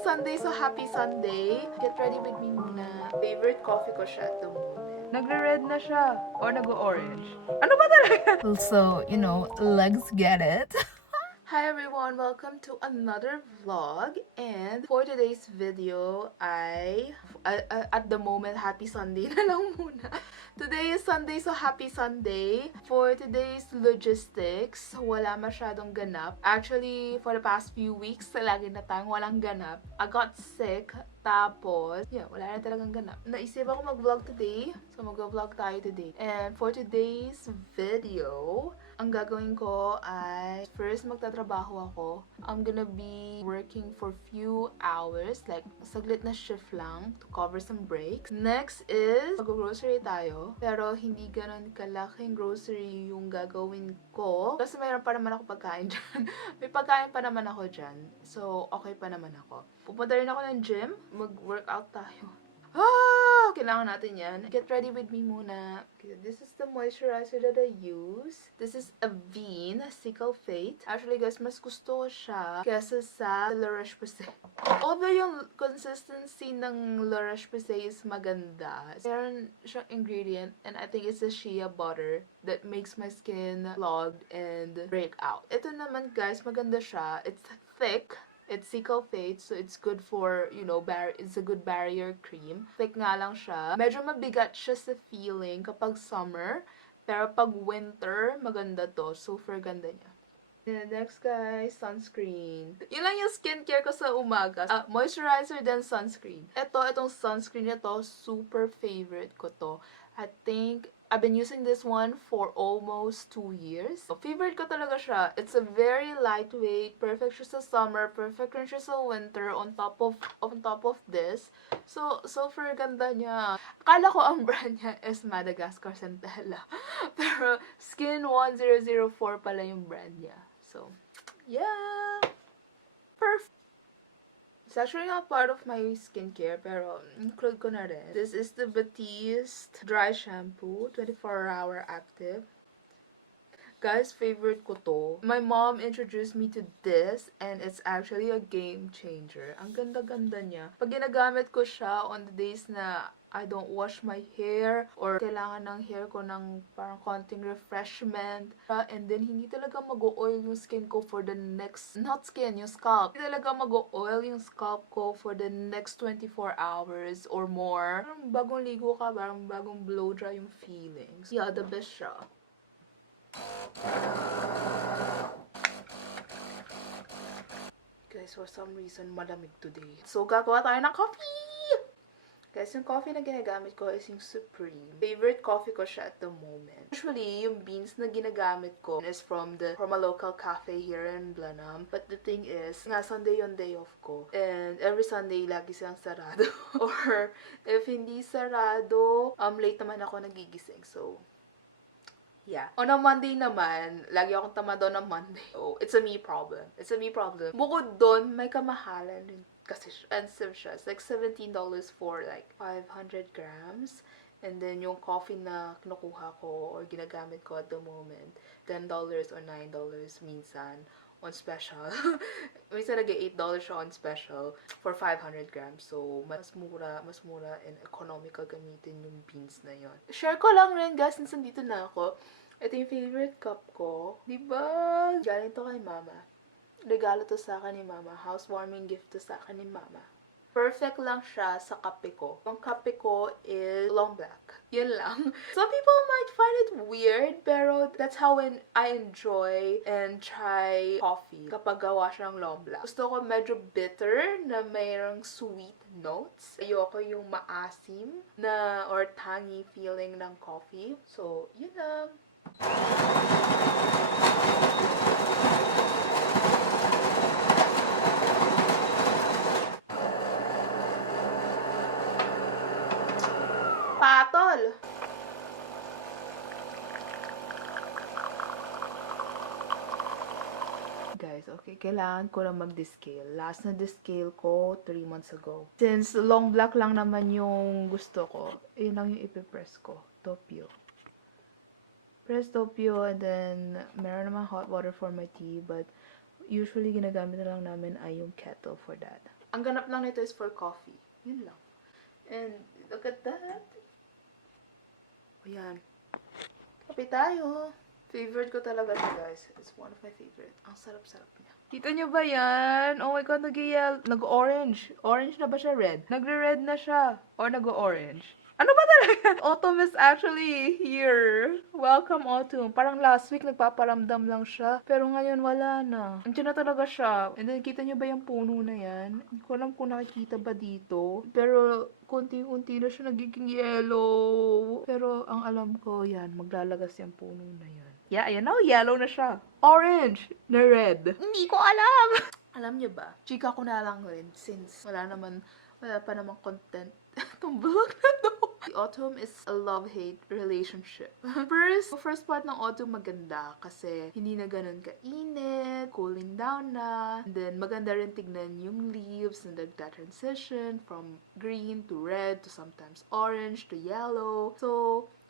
is Sunday, so happy Sunday. Get ready with me muna. Favorite coffee ko siya at the moment. Nagre-red na siya. Or nag-orange. Ano ba talaga? So, let's get it. Hi everyone, welcome to another vlog, and for today's video I at the moment happy Sunday na lang muna. Today is Sunday, so happy Sunday. For today's logistics, wala masyadong ganap. Actually, for the past few weeks, lagi na tayong walang ganap. I got sick, tapos, wala na talagang ganap. Naisip ako mag-vlog today, so mag-vlog tayo today. And for today's video, ang gagawin ko ay, first magtatrabaho ako. I'm gonna be working for few hours, like saglit na shift lang to cover some breaks. Next is, mag-grocery tayo, pero hindi ganun kalaking grocery yung gagawin ko. Kasi mayroon pa naman ako pagkain dyan. May pagkain pa naman ako dyan. So, okay pa naman ako. Pupunta rin ako ng gym, mag-workout tayo. Kailangan natin yan. Get ready with me muna. Okay, this is the moisturizer that I use. This is Avene Sickle Fate. Actually, guys, mas gusto ko siya kesa sa La Roche-Posay. Although yung consistency ng La Roche-Posay is maganda, meron siyang ingredient, and I think it's the shea butter that makes my skin clogged and break out. Ito naman, guys, maganda siya. It's thick. It's Sickle Fate, so it's good for, it's a good barrier cream. Thick nga lang siya. Medyo mabigat siya sa feeling kapag summer, pero pag winter, maganda to. Super ganda niya. And next, guys, sunscreen. Yun lang yung skincare ko sa umaga. Moisturizer, then sunscreen. Itong sunscreen na to, super favorite ko to. I think I've been using this one for almost 2 years. So, favorite ko talaga siya. It's a very lightweight, perfect siya sa summer, perfect rin siya sa winter on top of this. So, super ganda niya. Akala ko ang brand niya is Madagascar Centella. Pero Skin 1004 pala yung brand niya. So, yeah. Perfect. It's actually not part of my skincare, pero include ko na rin. This is the Batiste Dry Shampoo, 24-hour active. Guys, favorite ko to. My mom introduced me to this, and it's actually a game changer. Ang ganda-ganda niya. Pag ginagamit ko siya on the days na I don't wash my hair, or kailangan ng hair ko ng parang konting refreshment, and then hindi talaga mag-o-oil yung skin ko for the next, not skin, yung scalp. Hindi talaga mag-o-oil yung scalp ko for the next 24 hours or more. Parang bagong ligo ka, parang bagong blow dry yung feelings. Yeah, the best siya. Guys, for some reason, malamig today. So, gagawa tayo ng coffee! Guys, yung coffee na ginagamit ko is yung Supreme. Favorite coffee ko siya at the moment. Usually, yung beans na ginagamit ko is from a local cafe here in Blanam. But the thing is, nga Sunday yung day off ko. And every Sunday, lagi silang sarado. Or, if hindi sarado, late naman ako nagigising. So, yeah. On a Monday naman, lagi akong tamado ng Monday. Oh, it's a me problem. It's a me problem. Bukod doon, may kamahalan din. Kasi expensive siya. It's like $17 for like 500 grams. And then yung coffee na kinukuha ko or ginagamit ko at the moment, $10 or $9 minsan on special. Minsan nag-8 siya on special for 500 grams. So, mas mura and economical gamitin yung beans na yon. Share ko lang rin, guys, since nandito na ako. Ito yung favorite cup ko. Diba? Galing to kay mama. Regalo to sa akin ni mama. Housewarming gift to sa akin ni mama. Perfect lang siya sa kape ko. Yung kape ko is long black. Yun lang. Some people might find it weird, pero that's how I enjoy and try coffee kapag gawa siya ng long black. Gusto ko medyo bitter na mayroong sweet notes. Ayoko yung maasim na or tangy feeling ng coffee. So, yun lang. Patol! Guys, okay, kailangan ko lang mag-descale. Last na descale ko 3 months ago. Since long black lang naman yung gusto ko, yun lang yung ipipress ko. Doppio. Press Doppio, and then meron naman hot water for my tea, but usually ginagamit na lang namin ay yung kettle for that. Ang ganap lang nito is for coffee. Yun lang. And look at that. Ayan. Kape tayo. Favorite ko talaga siya, guys. It's one of my favorite. Ang sarap-sarap niya. Kita nyo ba yan? Oh my God, nag-orange. Orange na ba siya? Red? Nagre-red na siya. Or nag-orange? Ano ba talaga? Autumn is actually here. Welcome, Autumn. Parang last week, nagpaparamdam lang siya. Pero ngayon, wala na. Andiyan na talaga siya. And then, kita nyo ba yung puno na yan? Hindi ko alam kung nakikita ba dito. Pero, konti-unti na siya nagiging yellow. Pero, ang alam ko, yan, maglalagas yung puno na yan. Yeah, ayan na. Yellow na siya. Orange na red. Hindi ko alam. Alam nyo ba? Chika ko na lang rin since wala pa namang content. Itong vlog na to. The autumn is a love-hate relationship. First part ng autumn maganda kasi hindi na ganun kainit, cooling down na, and then maganda rin tignan yung leaves and that transition from green to red to sometimes orange to yellow,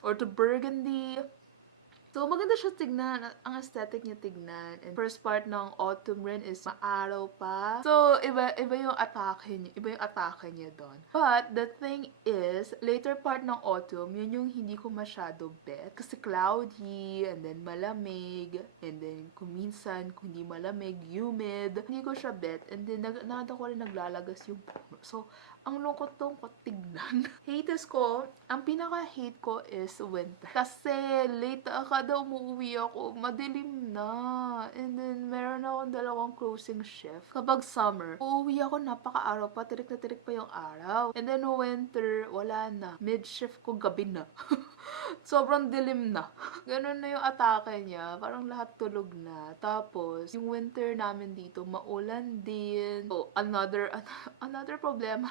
or to burgundy. So, maganda siya tignan. Ang aesthetic niya tignan. And first part ng autumn rin is maaraw pa. So, iba yung atake niya. Iba yung atake niya doon. But, the thing is, later part ng autumn, yun yung hindi ko masyado bet. Kasi cloudy, and then malamig, and then kung minsan, kung hindi malamig, humid. Hindi ko siya bet. And then, nakita ko rin naglalagas yung puno. So, ang lungkot tong tignan. Ang pinaka-hate ko is winter. Kasi late kada umuwi ako, madilim na. And then, meron akong dalawang closing shift. Kapag summer, uuwi ako, napaka-araw pa, tirik na tirik pa yung araw. And then, winter, wala na. Mid-shift ko, gabi na. Sobrang dilim na. Ganun na yung atake niya. Parang lahat tulog na. Tapos, yung winter namin dito, maulan din. So, another problema.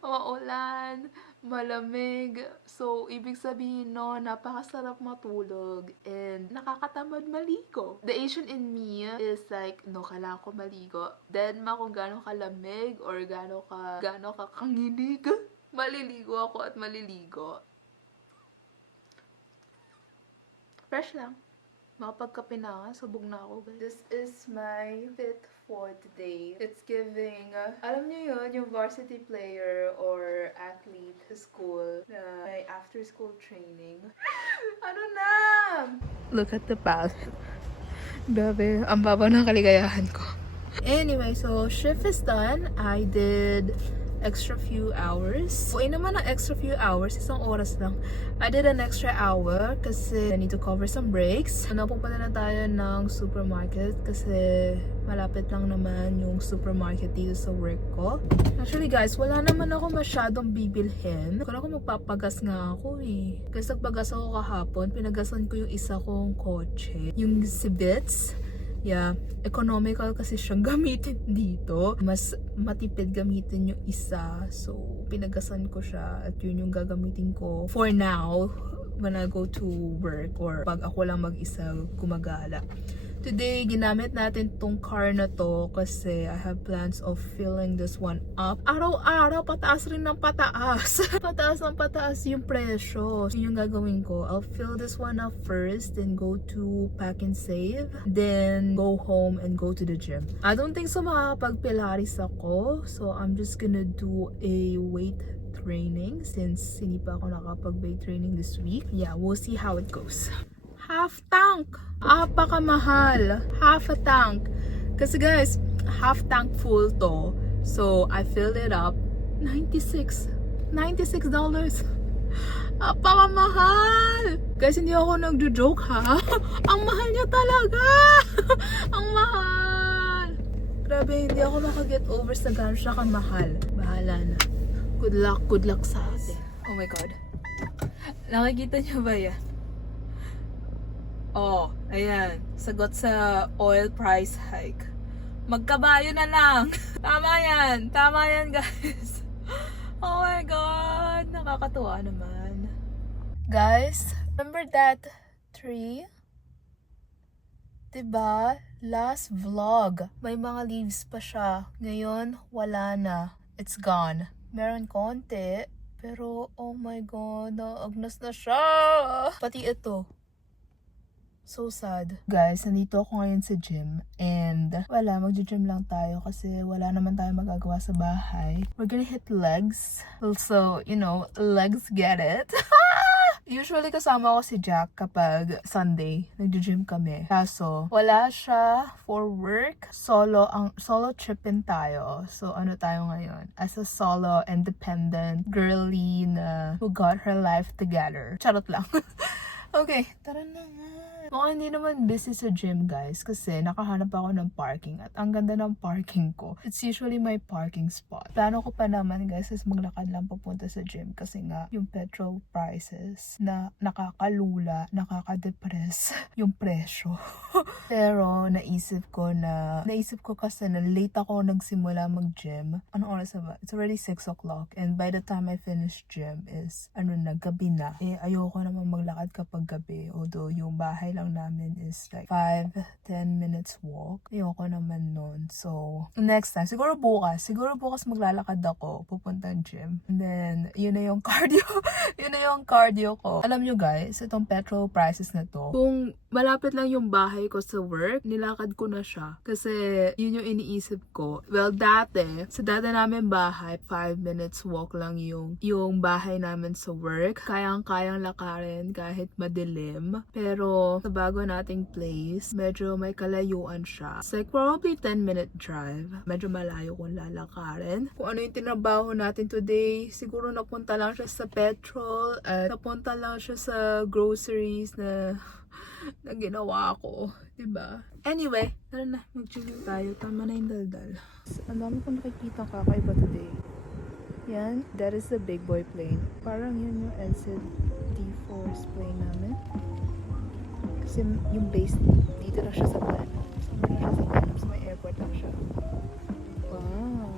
Maulan, malamig. So, ibig sabihin no, napakasarap matulog and nakakatamad maligo. The Asian in me is like, no, kailangan ko maligo. Then, kung gano'ng kalamig or gano'ng kakanginig, maliligo ako at maliligo. Fresh lang. Makapagkape na nga, subog na ako. This is my fit for today. It's giving, alam niyo yun, yung varsity player or athlete sa school na may after school training. Ano na? Look at the path. Grabe, ang baba ng kaligayahan ko. Anyway, so shift is done. I did extra few hours. Buhay naman ang extra few hours, isang oras lang. I did an extra hour kasi I need to cover some breaks. Napupunta na tayo ng supermarket kasi malapit lang naman yung supermarket dito sa work ko. Actually guys, wala naman ako masyadong bibilhin. Kung ako magpapagas nga ako eh. Kasi nagpagas ako kahapon, pinagasan ko yung isa kong kotse. Yung si Bits. Yeah, economical kasi siyang gamitin dito. Mas matipid gamitin yung isa. So, pinagasan ko siya at yun yung gagamitin ko for now when I go to work or pag ako lang mag-isa gumagala. Today, ginamit natin tong car na to kasi I have plans of filling this one up. Araw-araw, pataas rin ng pataas. Pataas ng pataas yung presyo. So, yung gagawin ko, I'll fill this one up first, then go to Pack and Save, then go home and go to the gym. I don't think so makakapag-Pilates ako, so I'm just gonna do a weight training since hindi pa ako nakapag-weight training this week. Yeah, we'll see how it goes. Half tank. Apakamahal. Half a tank. Kasi guys, half tank full to. So, I filled it up. $96. Apakamahal. Guys, hindi ako nagjo-joke ha. Ang mahal niya talaga. Ang mahal. Grabe, hindi ako makaget over sa gano'n siya kamahal. Bahala na. Good luck sa atin. Oh my God. Nakikita niyo ba yan? Oh, ayan. Sagot sa oil price hike. Magkabayo na lang. Tama yan guys. Oh my God. Nakakatuwa naman. Guys, remember that tree? Diba? Last vlog. May mga leaves pa siya. Ngayon, wala na. It's gone. Meron konti. Pero, oh my God. Naagnas na siya. Pati ito. So sad. Guys, nandito ako ngayon sa gym and wala, magja-gym lang tayo kasi wala naman tayo magagawa sa bahay. We're gonna hit legs. Also, legs get it. Usually kasama ko si Jack kapag Sunday, nagja-gym kami. Kaso, wala siya for work. Solo trippin tayo. So, ano tayo ngayon? As a solo, independent, girly na who got her life together. Charot lang. Okay, tara na nga. Mukhang hindi naman busy sa gym, guys, kasi nakahanap ako ng parking at ang ganda ng parking ko. It's usually my parking spot. Plano ko pa naman, guys, is maglakad lang papunta sa gym kasi nga yung petrol prices na nakakalula, nakaka-depress yung presyo. Pero naisip ko kasi na late ako nagsimula mag-gym. Anong oras na ba? It's already 6 o'clock and by the time I finish gym is gabi na. Ayoko naman maglakad kapag gabi, although yung bahay lang namin is like 5-10 minutes walk. Ayoko naman nun. So, next time, siguro bukas maglalakad ako pupuntang gym. And then, yun na yung cardio. Yun na yung cardio ko. Alam nyo guys, itong petrol prices na to, kung malapit lang yung bahay ko sa work, nilakad ko na siya. Kasi, yun yung iniisip ko. Well, sa dati namin bahay, 5 minutes walk lang yung bahay namin sa work. Kayang-kayang lakarin kahit madilim. Pero, sa bago nating place, medyo may kalayuan siya. It's like probably 10-minute drive. Medyo malayo kung lalakarin. Kung ano yung tinabaho natin today, siguro napunta lang siya sa petrol at napunta lang siya sa groceries na ginawa ko. Diba? Anyway, tara na. Mag-chilling tayo. Tama na yung daldal. Ang dami kong nakikita kakaiba today. Yan. That is the big boy plane. Parang yun yung LCD Force plane namin. Kasi yung base dito lang siya sa Panam. So may airport lang siya. Wow.